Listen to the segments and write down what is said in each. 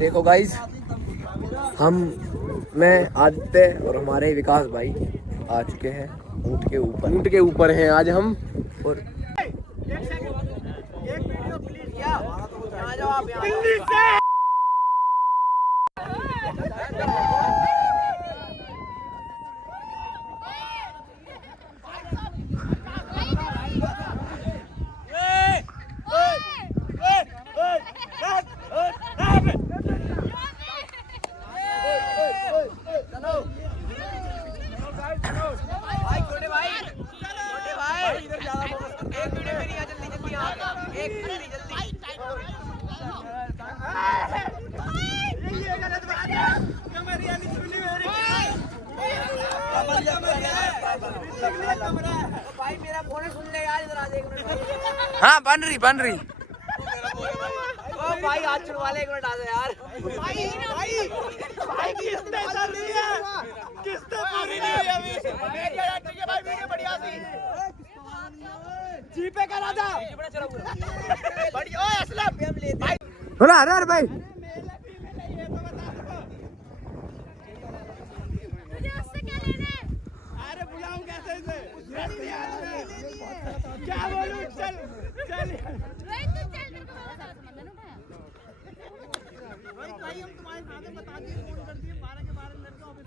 देखो गाइस, मैं आदित्य और हमारे विकास भाई आ चुके हैं ऊंट के ऊपर हैं आज हम। और एक वीडियो प्लीज क्या आ जाओ आप दिल्ली से। भाई मेरा फोन सुन ले यार, इधर आ जा एक मिनट। हाँ बन रही। ओ भाई हाथ छुड़वा ले, एक मिनट आ जा यार। भाई किस्तें चल रही है, किस्तें पूरी नहीं हुई अभी। ठीक है भाई, वीडियो बढ़िया थी। जीपे करा था बढ़िया। ओए असलम भाई बोला अरे भाई क्या बोलूं। चल भाई हम तुम्हारे साथ बता दिए, फोन कर दिए 12 के 12 मिनट का ऑफिस।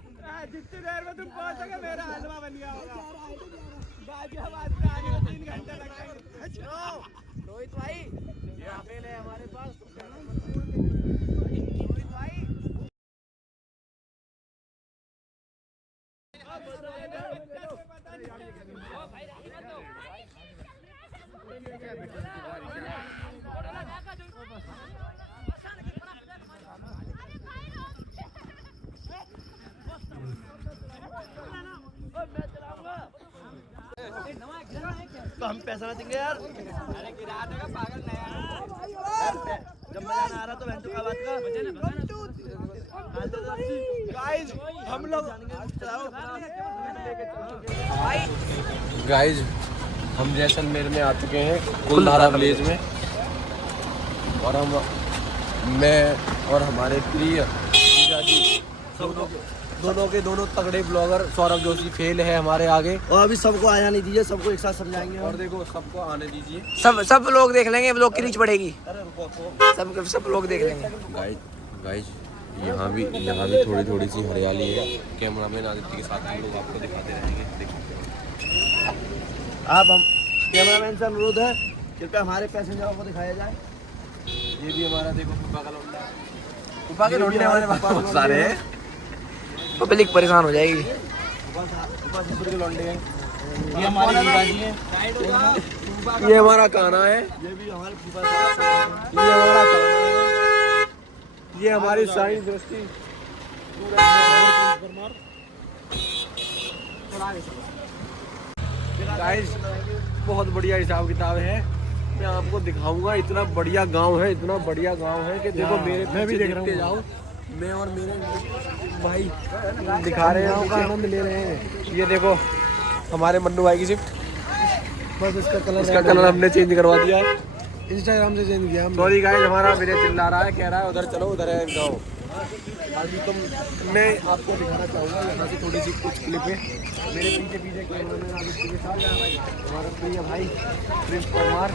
जितनी देर में तुम पहुंचोगे मेरा हलवा बन गया होगा। गाजियाबाद में आने में 3 घंटे लगेंगे। रोहित भाई यहाँ पे ले हमारे पास। रोहित भाई तो हम पैसा ना देंगे यार। अरे गिरा देगा पागल नया। जब मजा ना आ रहा तो बहन का बात का। गाइस हम लोग गाइस हम जैसलमेर में आ चुके हैं, कुलधारा विलेज में। और मैं और हमारे प्रिय जी दोनों तगड़े ब्लॉगर सौरभ जोशी फेल है हमारे आगे। और अभी सबको आया नहीं दीजिए, सबको एक साथ समझाएंगे। और देखो सबको आने दीजिए, सब लोग देख लेंगे, ब्लॉग की रीच बढ़ेगी। सब लोग देख लेंगे। गाइस यहाँ भी थोड़ी सी हरियाली है। कैमरामैन आदित्य के साथ हम लोग आपको दिखाते रहेंगे। हम कैमरामैन से अनुरोध है कृपया हमारे पैसेंजरों को दिखाया जाए। ये भी हमारा देखो पुप्पा के लौंडे हमारे बहुत सारे हैं, पब्लिक परेशान हो जाएगी। के लौंडे हैं। ये हमारे जी हैं। ये हमारा काना है। ये भी हमारे ये हमारा काना है। ये हमारी साई दृष्टि। गाइस बहुत बढ़िया हिसाब किताब है। मैं आपको दिखाऊंगा। इतना बढ़िया गांव है कि देखो मेरे मैं भी देख रहा हूँ। मैं और मेरे भाई दिखा रहे हैं, उसका आनंद ले रहे हैं। ये देखो हमारे मन्नू भाई की शिफ्ट। बस इसका कलर हमने चेंज करवा दिया है, इंस्टाग्राम से चेंज किया। सॉरी गाइस, हमारा मेरे चिल्ला रहा है, कह रहा है उधर चलो, उधर है गाँव। अभी तो मैं आपको दिखाना चाहूँगा यहाँ से थोड़ी सी कुछ क्लिपें। मेरे पीछे कैमरामैन आदित्य के साथ हमारा प्रिय भाई प्रिंस परमार।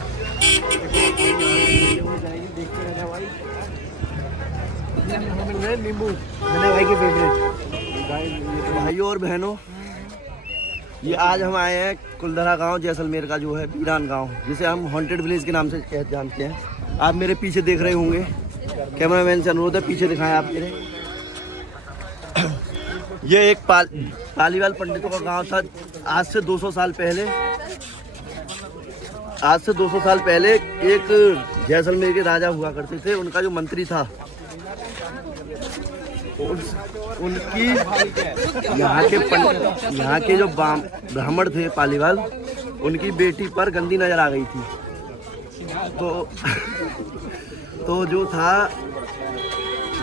देखते रहना भाई। नींबू मैंने भाई के फेवरेट। भाइयों और बहनों, ये आज हम आए हैं कुलधारा गांव, जैसलमेर का जो है वीरान गांव, जिसे हम हॉन्टेड विलेज के नाम से जानते हैं। आप मेरे पीछे देख रहे होंगे, कैमरामैन से अनुरोध है पीछे दिखाएं आप मेरे। ये एक पालीवाल पंडितों का गांव था। आज से 200 साल पहले एक जैसलमेर के राजा हुआ करते थे। उनका जो मंत्री था, उनकी यहाँ के जो ब्राह्मण थे पालीवाल, उनकी बेटी पर गंदी नजर आ गई थी। तो जो था,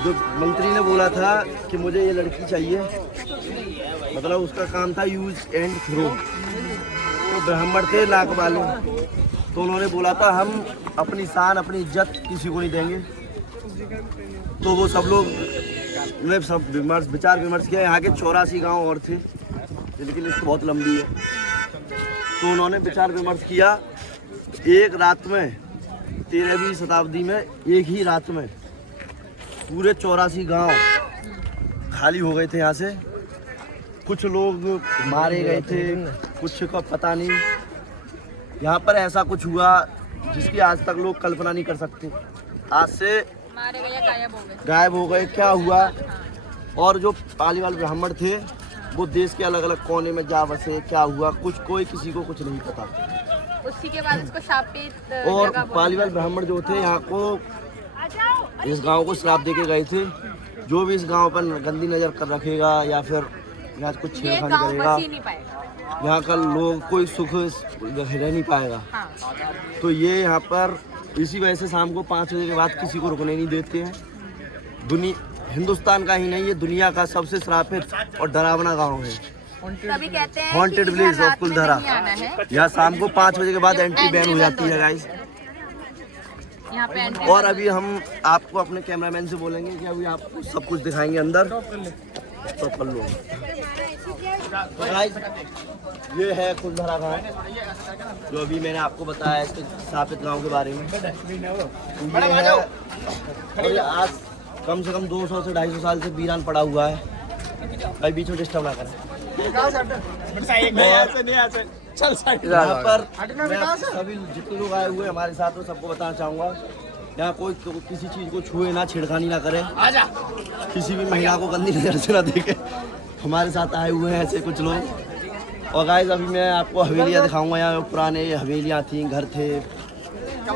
जो मंत्री ने बोला था कि मुझे ये लड़की चाहिए, मतलब उसका काम था यूज एंड थ्रो। तो ब्राह्मण थे लाख वाले, तो उन्होंने बोला था हम अपनी शान अपनी इज्जत किसी को नहीं देंगे। तो वो सब लोग ने सब विचार विमर्श किया। यहाँ के 84 गांव और थे जिनकी लिस्ट बहुत लंबी है। तो उन्होंने विचार विमर्श किया। एक रात में 13वीं शताब्दी में एक ही रात में पूरे 84 गांव खाली हो गए थे। यहाँ से कुछ लोग मारे गए थे, कुछ का पता नहीं। यहाँ पर ऐसा कुछ हुआ जिसकी आज तक लोग कल्पना नहीं कर सकते। आज से मारे गए, गायब हो गए, क्या हुआ। और जो पालीवाल ब्राह्मण थे वो देश के अलग अलग कोने में जा बसे, क्या हुआ कुछ कोई किसी को कुछ नहीं पता। उसी के बाद इसको शापित और पालीवाल ब्राह्मण जो थे यहाँ को इस गांव को श्राप दे के गए थे, जो भी इस गांव पर गंदी नजर कर रखेगा या फिर यहाँ कुछ छेड़खानी करेगा, यहाँ का लोग कोई सुख रह नहीं पाएगा। हाँ। तो ये यहाँ पर इसी वजह से शाम को 5 बजे के बाद किसी को रुकने नहीं देते हैं। हिंदुस्तान का ही नहीं, ये दुनिया का सबसे श्रापित और डरावना गांव है। तभी कहते हैं हॉन्टेड विलेज ऑफ कुलधरा। यहाँ शाम को 5 बजे के बाद एंट्री बैन हो जाती है गाइस। यहाँ पे एंट्री। और अभी हम आपको अपने कैमरामैन से बोलेंगे कि अभी आपको सब कुछ दिखाएंगे अंदर। तो कर लो। तो गाइस ये है कुलधरा गाँव, जो अभी मैंने आपको बताया इसके स्थापित गाँव के बारे में। और ये आज कम से कम 200 से 250 साल से वीरान पड़ा हुआ है। भाई बीच में डिस्टर्ब ना करें। यहाँ पर मैं सभी जितने लोग आए हुए हमारे साथ, में सबको बताना चाहूँगा, यहाँ कोई किसी चीज़ को छुए ना, छेड़खानी ना करे, किसी भी महिला को गंदी नजर से ना देखे। हमारे साथ आए हुए हैं ऐसे कुछ लोग। और गाइस अभी मैं आपको हवेलियाँ दिखाऊंगा। यहाँ पुराने हवेलियाँ थी, घर थे, वो सब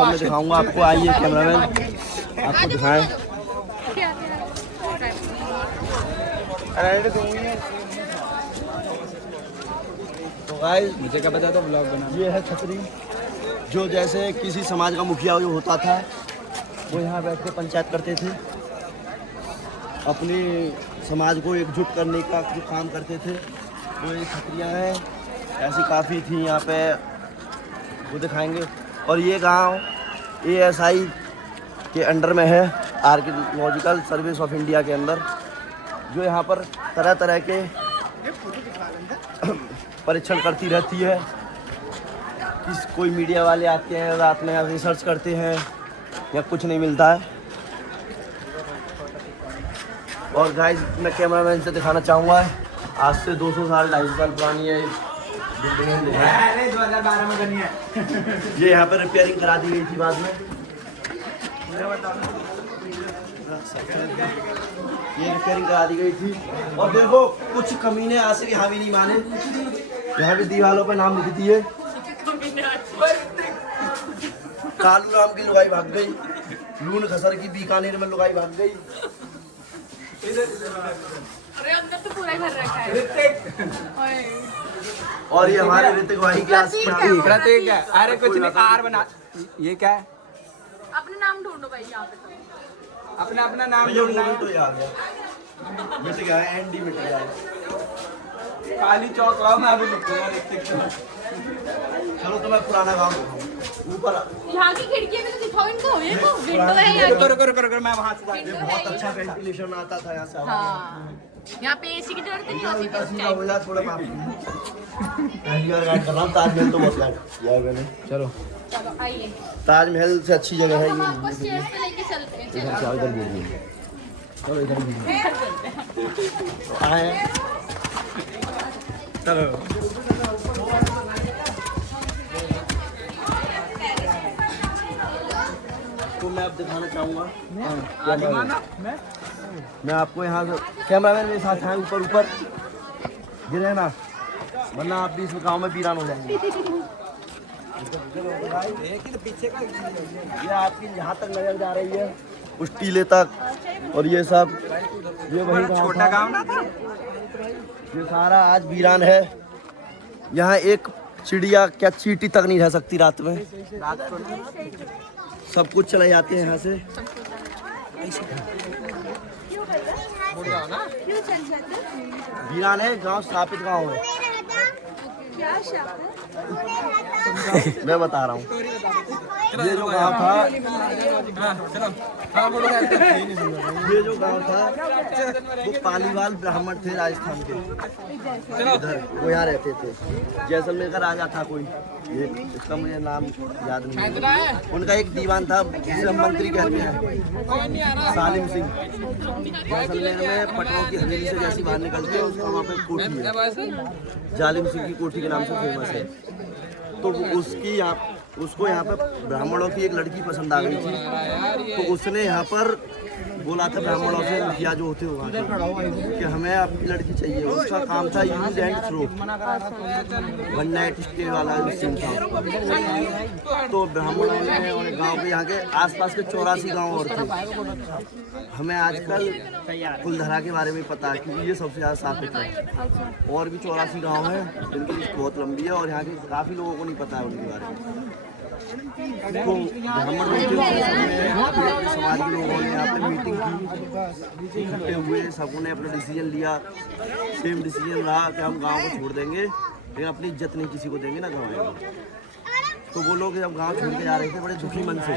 मैं दिखाऊंगा आपको। आइए कैमरामैन आपको दिखाएं। तो गाइस मुझे क्या पता था ब्लॉग बना। ये है छतरी, जो जैसे किसी समाज का मुखिया जो होता था वो यहाँ बैठ के पंचायत करते थे, अपने समाज को एकजुट करने का जो काम करते थे। वो ये छतरियाँ हैं, ऐसी काफ़ी थी यहाँ पे, वो दिखाएंगे। और ये गांव ASI के अंडर में है, आर्कियोलॉजिकल सर्विस ऑफ इंडिया के अंदर, जो यहाँ पर तरह तरह के परीक्षण करती रहती है। कोई मीडिया वाले आते हैं रात में रिसर्च करते हैं या कुछ नहीं मिलता है। और गाइस मैं कैमरामैन से दिखाना चाहूँगा, आज से 200 साल 250 साल पुरानी है बिल्डिंग। 2012 में बनी है। ये यहाँ पर रिपेयरिंग करा दी गई थी बाद में। ये रिपेयरिंग करा दी गई थी। और देखो कुछ कमीने आज से यहाँ भी नहीं माने, यहाँ भी दीवारों पर नाम लिख दिए। कालू राम की लुगाई भाग गई, लून खसर की बीकानेर में लुगाई भाग गई। अरे अंदर तो पूरा ही भर रखा है। और ये हमारे ऋतिक भाई के प्रतीक है। अरे कुछ नहीं, आर बना। ये क्या है? अपना नाम ढूंढो भाई यहाँ पे। अपना अपना नाम तो ढूंढना है। तो याद है मिट गया है, एनडी मिट गया है। काली चौक लाओ, मैं अभी लिखूंगा ऋतिक। चलो तो मैं पुराना गाँव दिखाऊं। ऊपर यहाँ की खिड़की में तो दिखाओ इनको, ये तो विंडो है यहाँ की। रुको मैं वहाँ से विंडो है बहुत ये। अच्छा वेंटिलेशन आता था यहाँ से। हाँ, यहाँ पे AC की जरूरत नहीं होती थी उस टाइम। हो जाए थोड़ा माफ पहली बार गाइड कर रहा हूँ। ताजमहल तो बहुत गाइड किया है मैंने। चलो चलो आइए, ताजमहल से अच्छी जगह है हम ये। आपको स्टेज पे लेके चलते हैं। इधर से इधर भी चलो इधर भी आए। चलो तो मैं अब दिखाना चाहूँगा। मैं आपको यहाँ से कैमरामैन मेरे साथ हैं, ऊपर ऊपर गिरे ना, वरना आप भी इस गाँव में वीरान हो जाएंगे। पीछे का ये आपकी यहाँ तक नजर जा रही है उस टीले तक। और ये सब ये वही छोटा गाँव ना था, ये सारा आज वीरान है। यहाँ एक चिड़िया क्या चींटी तक नहीं रह सकती रात में। रात को सब कुछ चले जाते हैं यहाँ से। वीरान है गांव, स्थापित गांव है। क्या शब्द है? मैं बता रहा हूँ, ये जो गाँव था, ये जो गाँव था वो पालीवाल ब्राह्मण थे राजस्थान के, इधर वो यहाँ रहते थे। जैसलमेर का राजा था कोई, इसका मुझे नाम याद नहीं है। उनका एक दीवान था जिसे हम मंत्री कहते हैं, सालिम सिंह। जैसलमेर में पटनों की हवेली से जैसी बाहर निकलते हैं उसका वहाँ पे कोठी है, जालिम सिंह की कोठी के नाम से फेमस है। तो उसको यहाँ पर ब्राह्मणों की एक लड़की पसंद आ गई थी, तो उसने यहाँ पर बोला था ब्राह्मणों से, मुखिया जो होते वहाँ के, कि हमें आपकी लड़की चाहिए। उसका काम था use and throw, one night stay वाला सीन था उसका। तो ब्राह्मणों ने और गाँव के यहाँ के आसपास के 84 गाँव और थे। हमें आजकल कुलधरा के बारे में पता है क्योंकि ये सबसे ज़्यादा स्थापित है, और भी 84 गाँव हैं जिनकी लिस्ट बहुत लंबी है और यहाँ के काफ़ी लोगों को नहीं पता है उनके बारे में। तो ब्राह्मण लोग अपने समाज के लोगों ने यहाँ पे मीटिंग की, इकट्ठे हुए, सबों ने अपना डिसीजन लिया। सेम डिसीजन रहा कि हम गांव को छोड़ देंगे लेकिन अपनी इज्जत नहीं किसी को देंगे ना गाँव में। तो वो लोग जब गाँव छोड़ के जा रहे थे बड़े दुखी मन से,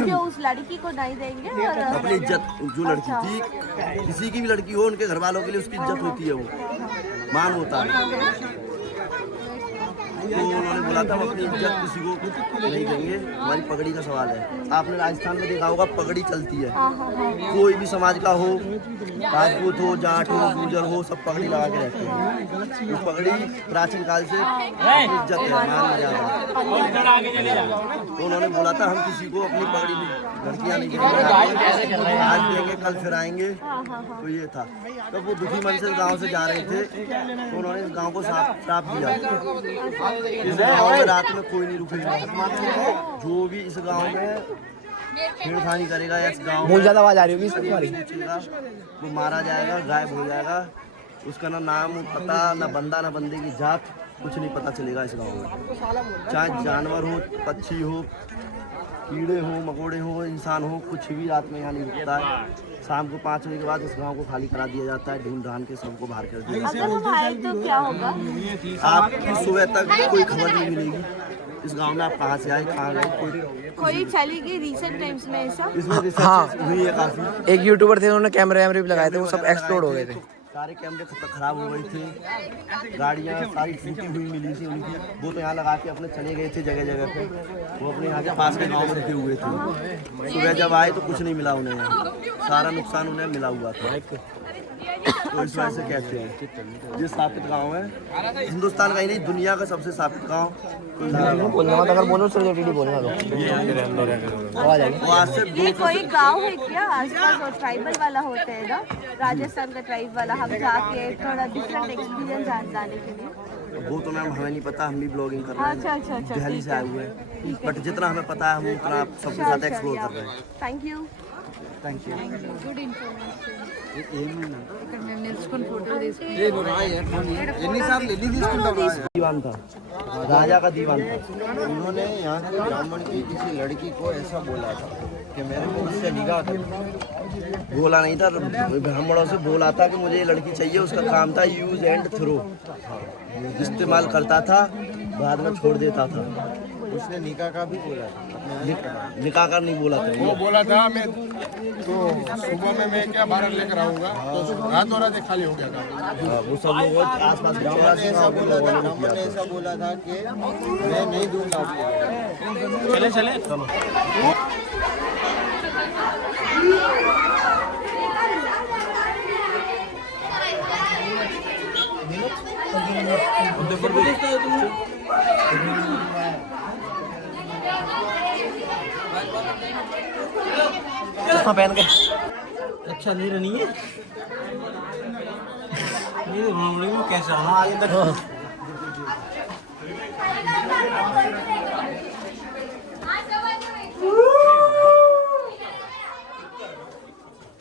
जो उस लड़की को नहीं देंगे और अपनी इज्जत, जो लड़की थी, किसी की भी लड़की हो, उनके घर वालों के लिए उसकी इज्जत होती है, वो मान होता है। तो उन्होंने बोला था हम अपनी इज्जत किसी को नहीं देंगे, हमारी पगड़ी का सवाल है। आपने राजस्थान में देखा होगा पगड़ी चलती है, कोई भी समाज का हो, राजपूत हो, जाट हो, गुर्जर हो, सब पगड़ी लगा के रहते हैं। तो पगड़ी प्राचीन काल से इज्जत है, मान मर्यादा। तो उन्होंने बोला था हम किसी को अपनी पगड़ी लड़कियाँ नहीं देंगे, आज देंगे कल फिर आएंगे। तो ये था। तब वो दुखी मन से गाँव से जा रहे थे, तो उन्होंने इस गाँव को श्राप दिया, इस गाँव में रात में कोई नहीं रुकेगा, जो भी इस गाँव में छेड़खानी करेगा या इस गाँव में ज्यादा आवाज आ रही होगी वो मारा जाएगा, गायब हो जाएगा। उसका ना नाम पता, ना बंदा, ना बंदे की जात, कुछ नहीं पता चलेगा इस गाँव में। चाहे जानवर हो, पक्षी हो, कीड़े हो, मकोड़े हो, इंसान हो, कुछ भी रात में यहाँ नहीं रुकता है। शाम को 5 बजे के बाद इस गांव को खाली करा दिया जाता है, ढूंढ ढांड के सबको बाहर कर दिया जाता है। अगर हम आए तो क्या होगा? आपकी सुबह तक कोई खबर नहीं मिलेगी इस गांव में आप कहाँ से आए, कहाँ गए, कोई चली गई रिसेंट टाइम्स में ऐसा? इसमें रिसर्च हुई है काफी। एक यूट्यूबर थे, उन्होंने कैमरे भी लगाए थे, वो सब एक्सप्लोड हो गए थे। सारे कैमरे खराब हो गए थे, गाड़ियाँ सारी टूटी हुई मिली थी उनकी। वो तो यहाँ लगा के अपने चले गए थे जगह जगह पे, वो अपने यहाँ के पास के गाँव में रुके हुए थे। सुबह जब आए तो कुछ नहीं मिला उन्हें, सारा नुकसान उन्हें मिला हुआ था। तो इस वजह से कहते हैं ये स्थापित गाँव है, हिंदुस्तान का ही नहीं दुनिया का सबसे स्थापित गाँव। अगर बोलो सर बोलना लो, ये कोई गांव है क्या आसपास? और ट्राइबल वाला होते हैं ना, राजस्थान का ट्राइब वाला, हम जाके थोड़ा डिफरेंट एक्सपीरियंस जाने के लिए। वो तो मैम हमें नहीं पता, हम भी ब्लॉगिंग कर रहे हैं, अच्छा, दिल्ली से आए हुए हैं, बट जितना हमें पता है हम उतना आप सबके साथ एक्सप्लोर कर रहे हैं। Thank you. Thank you. Good information. दीवान था, राजा का दीवान था। उन्होंने यहाँ के ब्राह्मण की किसी लड़की को ऐसा बोला था कि मेरे को उससे निकाह कर। बोला नहीं था, ब्राह्मणों से बोला था कि मुझे ये लड़की चाहिए। उसका काम था यूज एंड थ्रो, इस्तेमाल करता था, बाद में छोड़ देता था। उसने निकाह का भी बोला था, निकाह का नहीं बोला था। वो बोला था मैं तो सुबह में मैं क्या बारह लेकर आऊंगा, तो रातों रात खाली हो गया था। वो सब लोग आसपास ब्राह्मण ने ऐसा बोला था, ब्राह्मण ने ऐसा बोला था कि मैं नहीं दूंगा। चले चश्मा पहन के अच्छा नहीं रही है कैसा आगे तक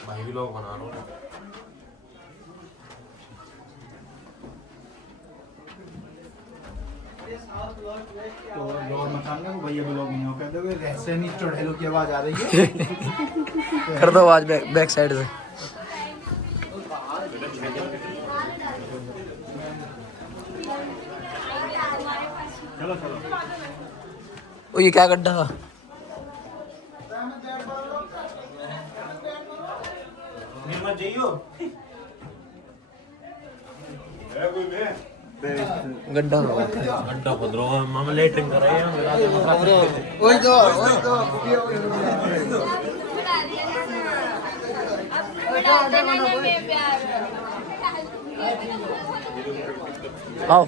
भाई भी लोग बना रहा हूँ। तो मकान को भैया ब्लॉग नहीं हो कहते हुए ऐसे नहीं चढ़ेलों की आवाज आ रही है। कर दो आवाज बैक साइड से। ओ ये क्या गड्ढा था? गड्ढा होगा। गड्ढा खोद रहा हूँ, हम लेटरिंग कर रहे हैं। वही तो आओ